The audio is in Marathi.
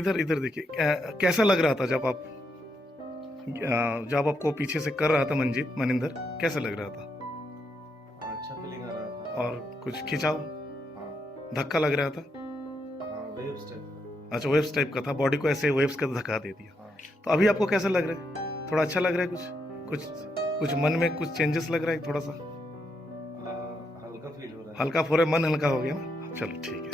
इधर इधर देखिए, कैसा लग रहा था जब आपको पीछे से कर रहा था मनिंदर, कैसा लग रहा था? अच्छा फीलिंग आ रहा था। और कुछ खिंचाव, हाँ धक्का लग रहा था? हाँ, वेव्स टाइप। अच्छा, वेव्स टाइप का था, बॉडी को ऐसे वेव्स का धक्का दे दिया। हाँ तो अभी आपको कैसा लग रहा है? थोड़ा अच्छा लग रहा है? कुछ कुछ मन में कुछ चेंजेस लग रहा है थोड़ा सा? हल्का फील हो रहा है। हल्का हो रहा है, मन हल्का हो गया ना? चलो ठीक है।